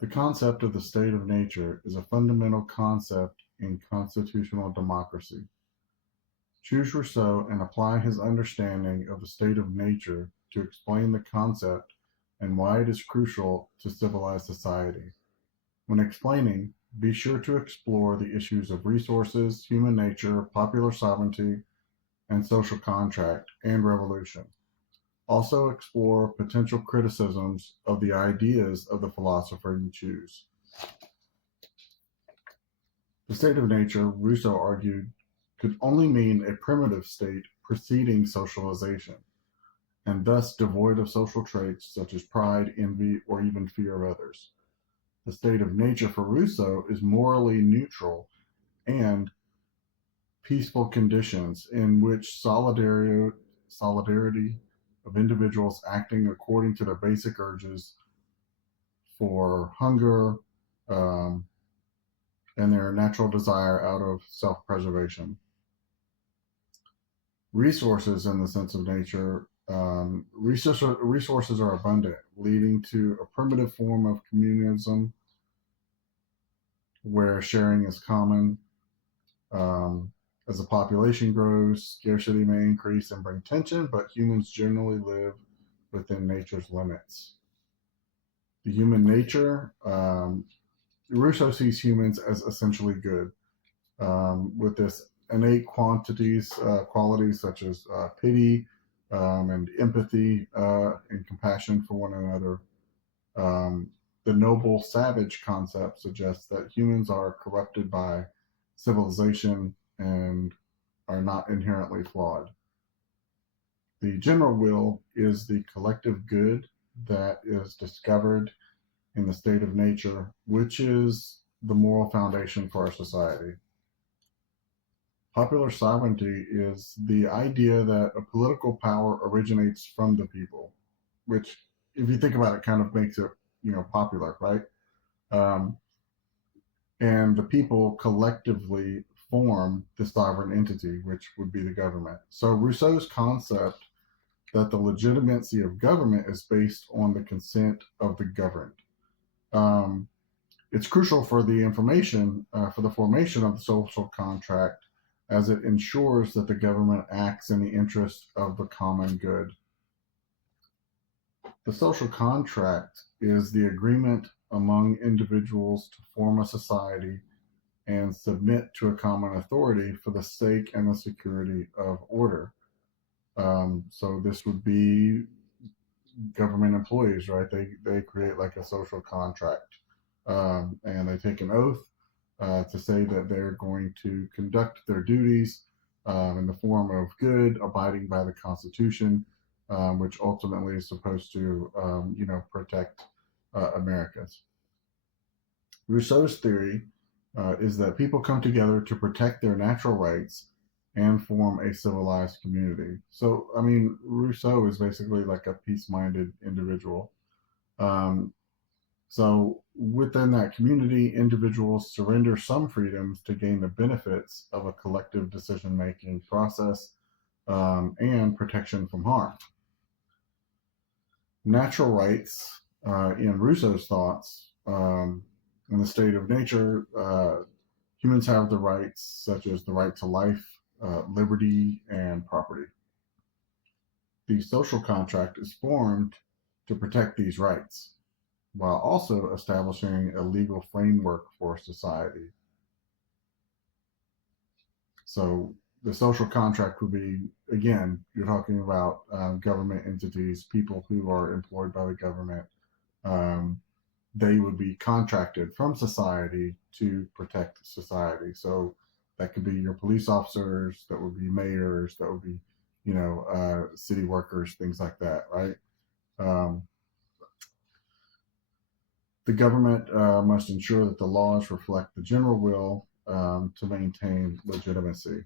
The concept of the state of nature is a fundamental concept in constitutional democracy. Choose Rousseau and apply his understanding of the state of nature to explain the concept and why it is crucial to civilized society. When explaining, be sure to explore the issues of resources, human nature, popular sovereignty, and social contract, and revolution. Also explore potential criticisms of the ideas of the philosopher you choose. The state of nature, Rousseau argued, could only mean a primitive state preceding socialization, and thus devoid of social traits such as pride, envy, or even fear of others. The state of nature for Rousseau is morally neutral and peaceful conditions in which solidarity of individuals acting according to their basic urges for hunger um, and their natural desire out of self-preservation. Resources in the sense of nature, resources are abundant, leading to a primitive form of communalism where sharing is common. Um, as the population grows, scarcity may increase and bring tension, but humans generally live within nature's limits. The human nature, Rousseau sees humans as essentially good, with this innate qualities such as pity and empathy and compassion for one another. Um, the noble savage concept suggests that humans are corrupted by civilization and are not inherently flawed. The general will is the collective good that is discovered in the state of nature, which is the moral foundation for our society. Popular sovereignty is the idea that a political power originates from the people, which, if you think about it, kind of makes it, popular, right? Um, and the people collectively form the sovereign entity, which would be the government. So Rousseau's concept that the legitimacy of government is based on the consent of the governed. Um, it's crucial for the for the formation of the social contract, as it ensures that the government acts in the interest of the common good. The social contract is the agreement among individuals to form a society and submit to a common authority for the sake and the security of order. So this would be government employees, right? They create like a social contract, and they take an oath to say that they're going to conduct their duties in the form of good, abiding by the Constitution, which ultimately is supposed to, protect Americans. Rousseau's theory is that people come together to protect their natural rights and form a civilized community. So, I mean, Rousseau is basically like a peace-minded individual. Um, so, within that community, individuals surrender some freedoms to gain the benefits of a collective decision-making process and protection from harm. Natural rights, in Rousseau's thoughts, in the state of nature, humans have the rights such as the right to life, liberty, and property. The social contract is formed to protect these rights while also establishing a legal framework for society. So the social contract would be, again, you're talking about government entities, people who are employed by the government. Um, they would be contracted from society to protect society. So that could be your police officers, that would be mayors, that would be, city workers, things like that, right? Um, the government must ensure that the laws reflect the general will to maintain legitimacy.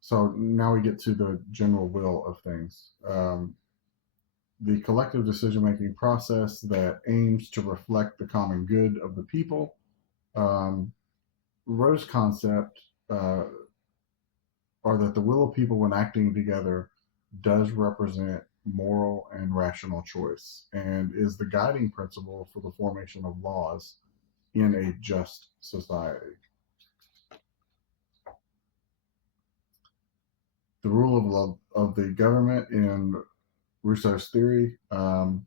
So now we get to the general will of things. The collective decision-making process that aims to reflect the common good of the people. Rowe's concept are that the will of people when acting together does represent moral, and rational choice, and is the guiding principle for the formation of laws in a just society. The rule of the government in Rousseau's theory, an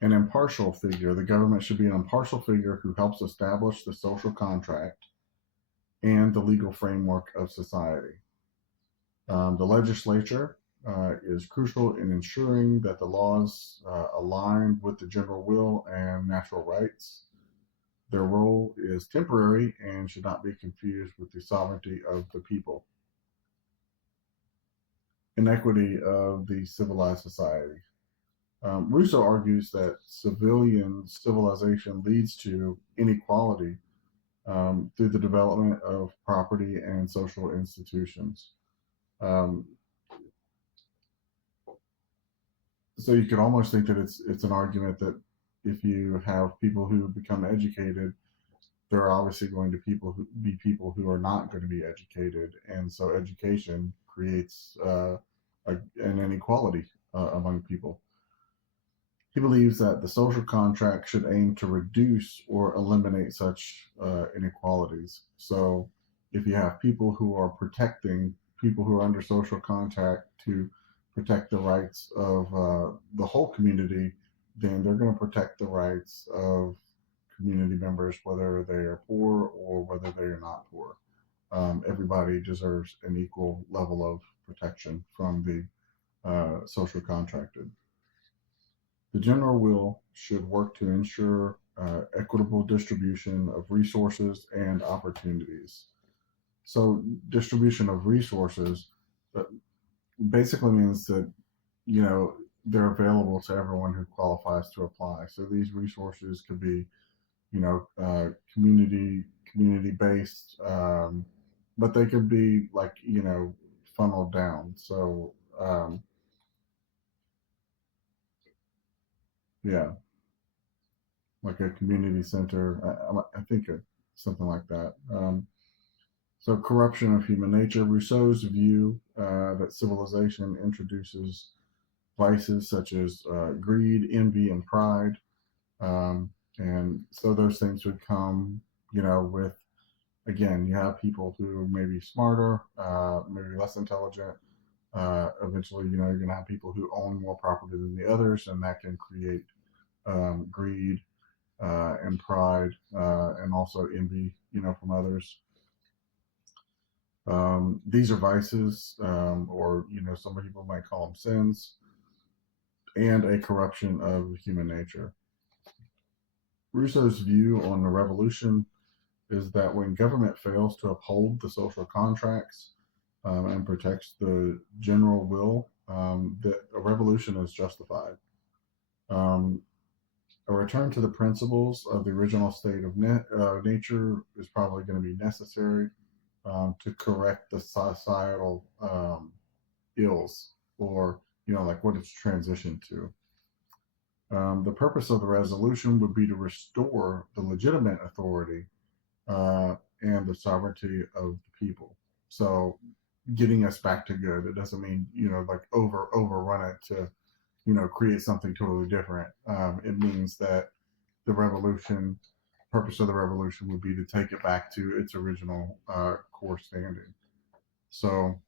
impartial figure. The government should be an impartial figure who helps establish the social contract and the legal framework of society. The legislature is crucial in ensuring that the laws align with the general will and natural rights. Their role is temporary and should not be confused with the sovereignty of the people. Inequity of the civilized society. Rousseau argues that civilian civilization leads to inequality through the development of property and social institutions. Um, so you could almost think that it's an argument that if you have people who become educated, there are obviously going to be people who are not going to be educated, and so education creates an inequality among people. He believes that the social contract should aim to reduce or eliminate such inequalities. So, if you have people who are protecting people who are under social contract to protect the rights of the whole community, then they're going to protect the rights of community members, whether they are poor or whether they are not poor. Everybody deserves an equal level of protection from the social contracted. The general will should work to ensure equitable distribution of resources and opportunities. So, distribution of resources basically means that you know they're available to everyone who qualifies to apply. So these resources could be community based, but they could be like funneled down. So yeah, like a community center. I think something like that. So corruption of human nature. Rousseau's view that civilization introduces vices such as greed, envy, and pride. And so those things would come, with, again, you have people who may be smarter, maybe less intelligent. Eventually, you're going to have people who own more property than the others, and that can create greed and pride, and also envy, from others. These are vices, or some people might call them sins, and a corruption of human nature. Rousseau's view on the revolution is that when government fails to uphold the social contracts and protects the general will, that a revolution is justified. Um, a return to the principles of the original state of nature is probably going to be necessary to correct the societal ills, or like what it's transitioned to. The purpose of the resolution would be to restore the legitimate authority and the sovereignty of the people. So, getting us back to good. It doesn't mean like overrun it to create something totally different. It means that the revolution purpose of the revolution would be to take it back to its original core standing. So,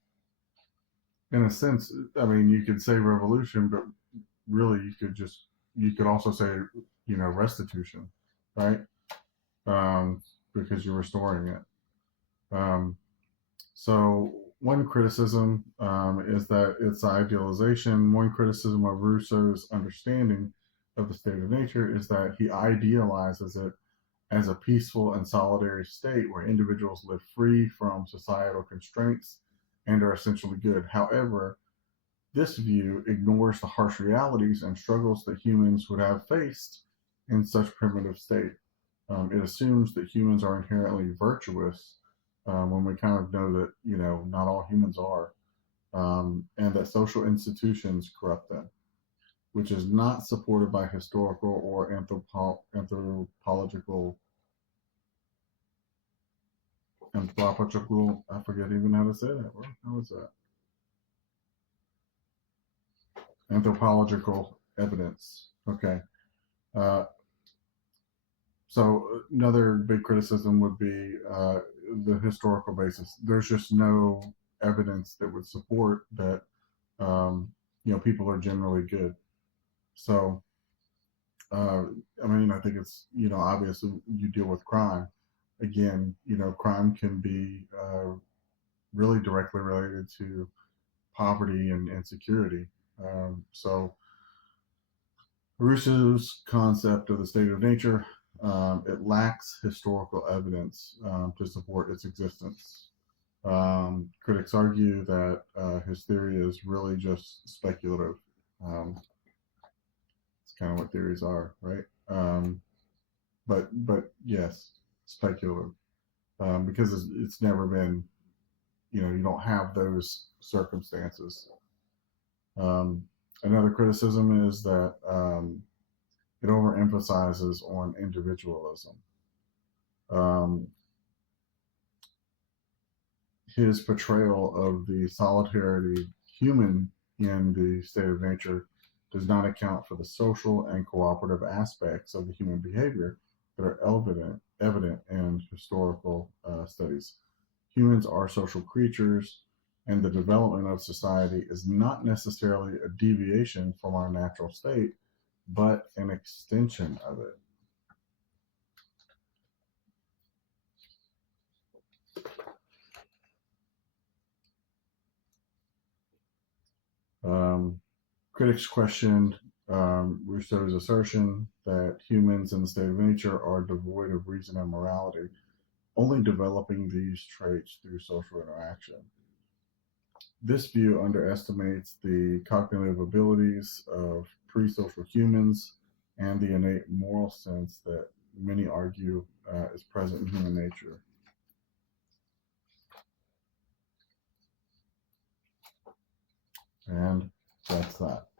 in a sense, I mean, you could say revolution, but really you could also say restitution, right? Because you're restoring it. So one criticism is that it's idealization. One criticism of Rousseau's understanding of the state of nature is that he idealizes it as a peaceful and solitary state where individuals live free from societal constraints and are essentially good. However, this view ignores the harsh realities and struggles that humans would have faced in such primitive state. It assumes that humans are inherently virtuous, when we kind of know that not all humans are, and that social institutions corrupt them, which is not supported by historical or anthropological. I forget even how to say that. How is that? Anthropological evidence. Okay. Uh, so another big criticism would be the historical basis. There's just no evidence that would support that um, people are generally good. So uh, I mean, I think it's obvious you deal with crime. Again, crime can be really directly related to poverty and insecurity. So Rousseau's concept of the state of nature, it lacks historical evidence to support its existence. Critics argue that his theory is really just speculative. Um, it's kind of what theories are, right? But yes, speculative because it's never been, you don't have those circumstances. Um, Another criticism is that it overemphasizes on individualism. Um, his portrayal of the solitary human in the state of nature does not account for the social and cooperative aspects of the human behavior that are evident in historical studies. Humans are social creatures, and the development of society is not necessarily a deviation from our natural state, but an extension of it. Um, Critics questioned Rousseau's assertion that humans in the state of nature are devoid of reason and morality, only developing these traits through social interaction. This view underestimates the cognitive abilities of pre social humans and the innate moral sense that many argue is present in human nature. And that's that.